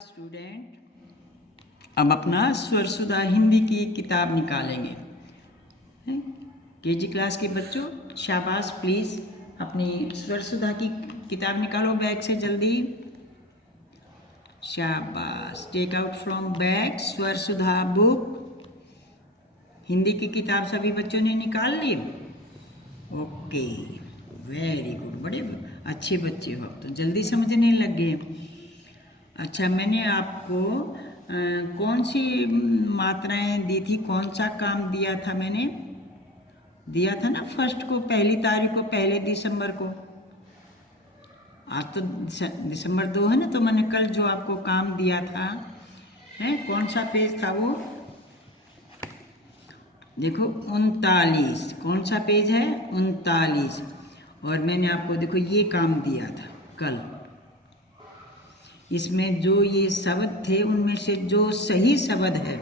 Student अब अपना स्वर सुधा हिंदी की किताब निकालेंगे। केजी क्लास के बच्चों शाबाश, प्लीज़ अपनी स्वर सुधा की किताब निकालो बैग से जल्दी। शाबाश, टेक आउट फ्रॉम बैग स्वर सुधा बुक। हिंदी की किताब सभी बच्चों ने निकाल ली? ओके, वेरी गुड, बड़े अच्छे बच्चे हो, अब तो जल्दी समझने लग गए। अच्छा, मैंने आपको कौन सी मात्राएं दी थी, कौन सा काम दिया था? मैंने दिया था ना फर्स्ट को, 1 तारीख को, 1 दिसंबर को। आज तो दिसंबर 2 है ना, तो मैंने कल जो आपको काम दिया था है, कौन सा पेज था वो? देखो 39, कौन सा पेज है? 39। और मैंने आपको देखो ये काम दिया था कल। इसमें जो ये शब्द थे उनमें से जो सही शब्द है,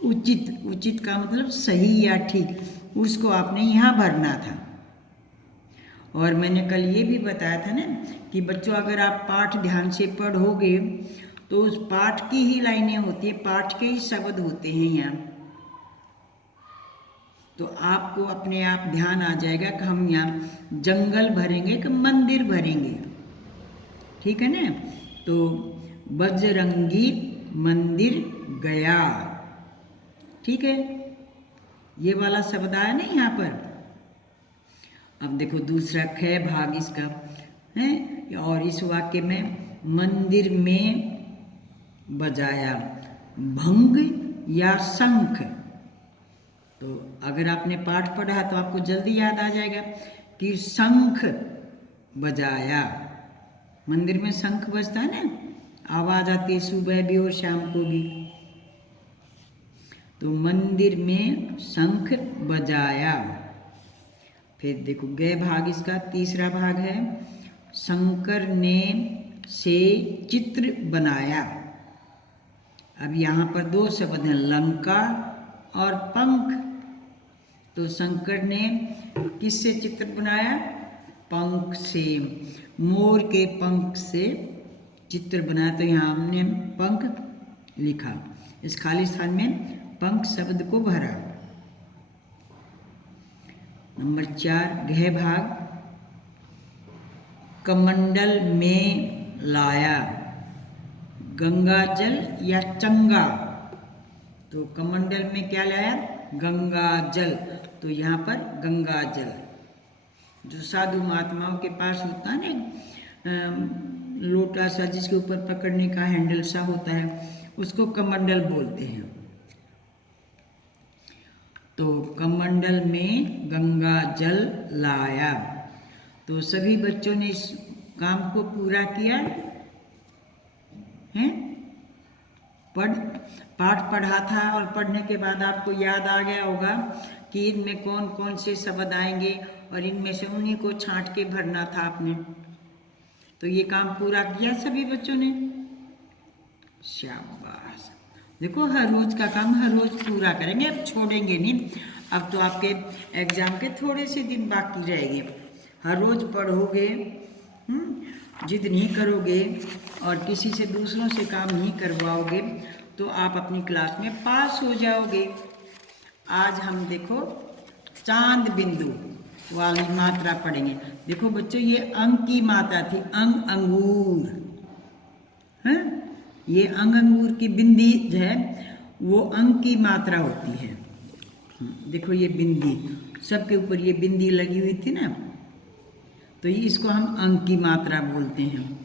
उचित, उचित का मतलब सही या ठीक, उसको आपने यहाँ भरना था। और मैंने कल ये भी बताया था ना कि बच्चों अगर आप पाठ ध्यान से पढ़ोगे तो उस पाठ की ही लाइनें होती है, पाठ के ही शब्द होते हैं यहाँ। तो आपको अपने आप ध्यान आ जाएगा कि हम यहाँ जंगल भरेंगे कि मंदिर भरेंगे, ठीक है ना? तो बजरंगी मंदिर गया, ठीक है, ये वाला शब्द आया ना यहाँ पर। अब देखो दूसरा ख भाग इसका है, और इस वाक्य में मंदिर में बजाया भंग या शंख। तो अगर आपने पाठ पढ़ा तो आपको जल्दी याद आ जाएगा कि शंख बजाया। मंदिर में शंख बजता है ना, आवाज़ आती है सुबह भी और शाम को भी। तो मंदिर में शंख बजाया। फिर देखो गए भाग इसका तीसरा भाग है, शंकर ने से चित्र बनाया। अब यहाँ पर दो शब्द हैं, लंका और पंख। तो शंकर ने किससे चित्र बनाया? पंख से, मोर के पंख से चित्र बनाया। तो यहाँ हमने पंख लिखा, इस खाली स्थान में पंख शब्द को भरा। नंबर 4 घ भाग, कमंडल में लाया गंगा जल या चंगा। तो कमंडल में क्या लाया? गंगा जल। तो यहाँ पर गंगा जल, जो साधु महात्माओं के पास होता है ना लोटा सा, जिसके ऊपर पकड़ने का हैंडल सा होता है, उसको कमंडल बोलते हैं। तो कमंडल में गंगा जल लाया। तो सभी बच्चों ने इस काम को पूरा किया है। पाठ पढ़ा था और पढ़ने के बाद आपको याद आ गया होगा कि इनमें कौन कौन से शब्द आएंगे और इनमें से उन्हीं को छांट के भरना था आपने। तो ये काम पूरा किया सभी बच्चों ने? शाबाश। देखो हर रोज का काम हर रोज पूरा करेंगे, अब छोड़ेंगे नहीं। अब तो आपके एग्जाम के थोड़े से दिन बाकी रहेंगे। हर रोज पढ़ोगे, जिद नहीं करोगे और किसी से दूसरों से काम नहीं करवाओगे तो आप अपनी क्लास में पास हो जाओगे। आज हम देखो चांद बिंदु वाली मात्रा पढ़ेंगे। देखो बच्चों ये अंग की मात्रा थी, अंग अंगूर है, ये अंग अंगूर की बिंदी जो है वो अंग की मात्रा होती है। देखो ये बिंदी, सबके ऊपर ये बिंदी लगी हुई थी ना, तो ये इसको हम अंक की मात्रा बोलते हैं।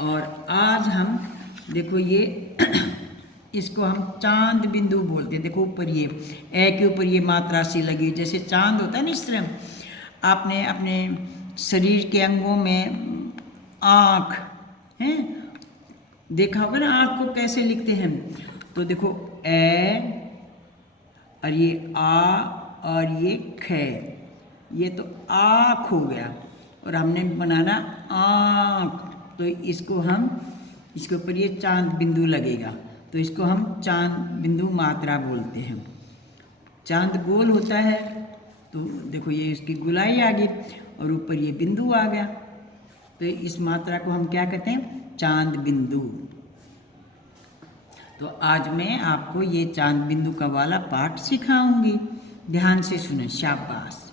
और आज हम देखो ये इसको हम चांद बिंदु बोलते हैं। देखो ऊपर ये ए के ऊपर ये मात्रा सी लगी, जैसे चांद होता है ना, इस तरह आपने अपने शरीर के अंगों में आँख है देखा होगा ना, आँख को कैसे लिखते हैं। तो देखो ए और ये आ और ये ख, ये तो आँख हो गया और हमने बनाना आँख। तो इसको हम, इसके ऊपर ये चांद बिंदु लगेगा, तो इसको हम चांद बिंदु मात्रा बोलते हैं। चांद गोल होता है, तो देखो ये इसकी गोलाई आ गई और ऊपर ये बिंदु आ गया, तो इस मात्रा को हम क्या कहते हैं? चांद बिंदु। तो आज मैं आपको ये चांद बिंदु का वाला पाठ सिखाऊंगी, ध्यान से सुनो, शाबाश।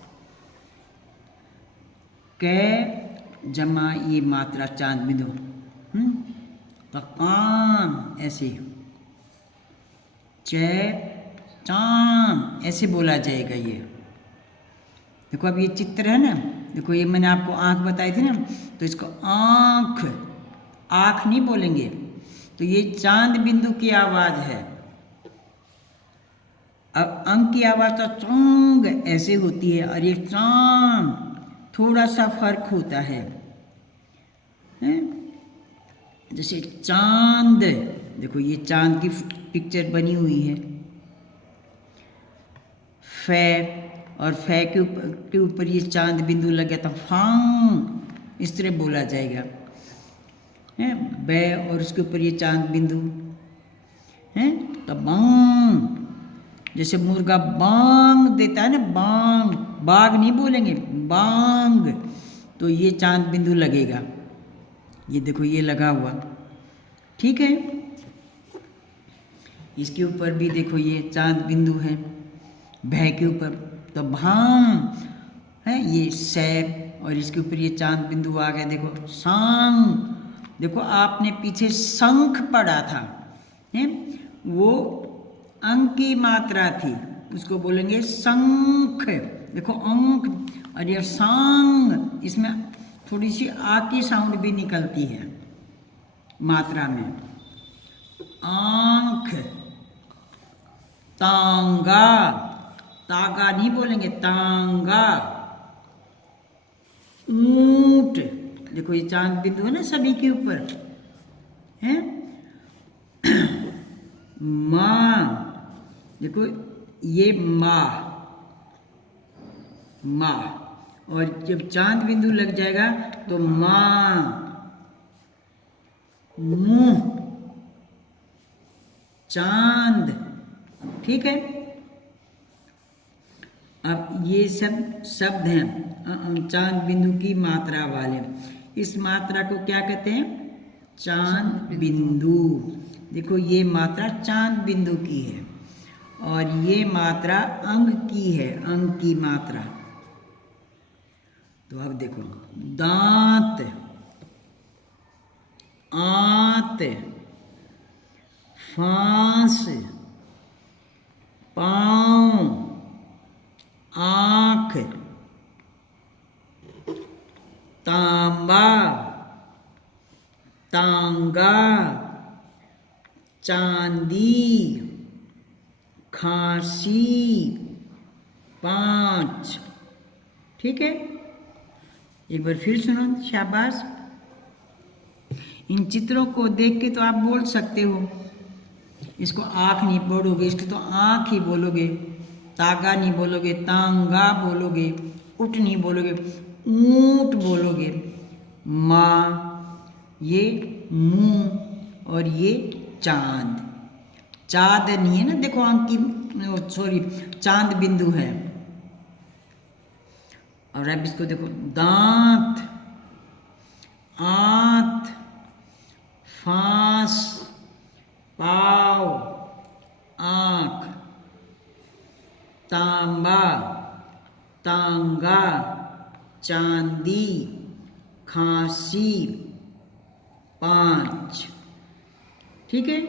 कै जमा ये मात्रा चांद बिंदु, तो काम ऐसे, चांद ऐसे बोला जाएगा। ये देखो, अब ये चित्र है ना, देखो ये मैंने आपको आँख बताई थी ना, तो इसको आँख, आँख नहीं बोलेंगे, तो ये चांद बिंदु की आवाज है। अब अंक की आवाज तो चोंग ऐसे होती है, और ये चांद थोड़ा सा फर्क होता है, जैसे चांद, देखो ये चांद की पिक्चर बनी हुई है, फै, और फै के ऊपर ये चांद बिंदु लग गया तो फांग इस तरह बोला जाएगा, है बै, और उसके ऊपर ये चांद बिंदु है तो बांग, जैसे मुर्गा बांग देता है ना, बांग, बाग नहीं बोलेंगे, बांग, तो ये चांद बिंदु लगेगा। ये देखो ये लगा हुआ, ठीक है। इसके ऊपर भी देखो ये चांद बिंदु है, भय के ऊपर तो भांग है, ये सैब, और इसके ऊपर ये चांद बिंदु आ गया, देखो सांग। देखो आपने पीछे शंख पढ़ा था, है वो अंक की मात्रा थी, उसको बोलेंगे शंख। देखो अंक, और ये सांग, इसमें थोड़ी सी आ की साउंड भी निकलती है मात्रा में। आंख, तांगा, तागा नहीं बोलेंगे, तांगा। ऊंट, देखो ये चांद बिंदु है ना सभी के ऊपर, है। माँ, देखो ये माँ, माँ, और जब चांद बिंदु लग जाएगा तो माँ, मुंह, चांद, ठीक है। अब ये सब शब्द हैं चांद बिंदु की मात्रा वाले, इस मात्रा को क्या कहते हैं? चांद बिंदु। देखो ये मात्रा चांद बिंदु की है, और ये मात्रा अंग की है, अंग की मात्रा। तो अब देखो, दांत, आंत, फांस, पाँव, आँख, तांबा, तांगा, चांदी, खांसी, 5, ठीक है। एक बार फिर सुनो, शाबाश। इन चित्रों को देख के तो आप बोल सकते हो, इसको आँख नहीं बोलोगे, इसको तो आँख ही बोलोगे, तागा नहीं बोलोगे, तांगा बोलोगे, उठ नहीं बोलोगे, ऊंट बोलोगे। माँ, ये मुंह, और ये चांद, चांद नहीं है ना, देखो अंक की, सॉरी चांद बिंदु है। और अब इसको देखो, दांत, आंत, फांस, पाँव, आँख, तांबा, तांगा, चांदी, खांसी, 5, ठीक है।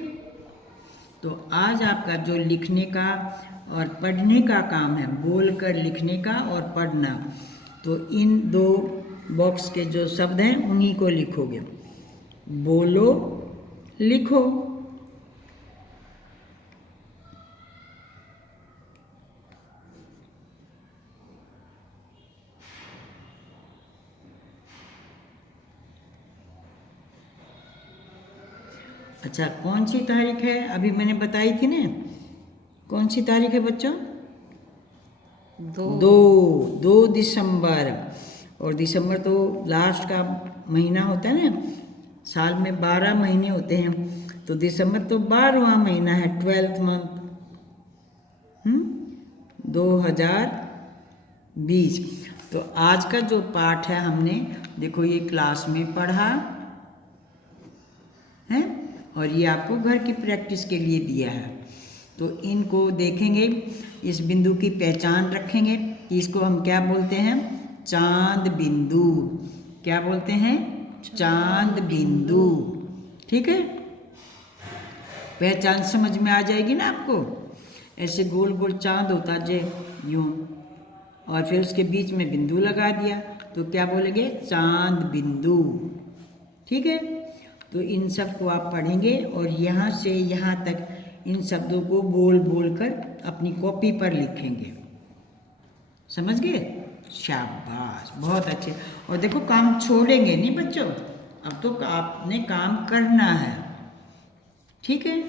तो आज आपका जो लिखने का और पढ़ने का काम है, बोलकर लिखने का और पढ़ना, तो इन 2 बॉक्स के जो शब्द हैं उन्हीं को लिखोगे। बोलो, लिखो। अच्छा, कौन सी तारीख है? अभी मैंने बताई थी ना, कौन सी तारीख है बच्चों? 2 दिसंबर। और दिसंबर तो लास्ट का महीना होता है ना, साल में 12 महीने होते हैं, तो दिसंबर तो 12वां महीना है, 12th मंथ, 2020। तो आज का जो पाठ है हमने देखो ये क्लास में पढ़ा, हैं, और ये आपको घर की प्रैक्टिस के लिए दिया है। तो इनको देखेंगे, इस बिंदु की पहचान रखेंगे। इसको हम क्या बोलते हैं? चांद बिंदु। क्या बोलते हैं? चांद बिंदु। ठीक है, पहचान समझ में आ जाएगी ना आपको। ऐसे गोल गोल चांद होता जे यूं, और फिर उसके बीच में बिंदु लगा दिया तो क्या बोलेंगे? चांद बिंदु। ठीक है, तो इन सब को आप पढ़ेंगे और यहाँ से यहाँ तक इन शब्दों को बोल बोल कर अपनी कॉपी पर लिखेंगे। समझ गए? शाबाश, बहुत अच्छे। और देखो, काम छोड़ेंगे नहीं बच्चों, अब तो आपने काम करना है। ठीक है।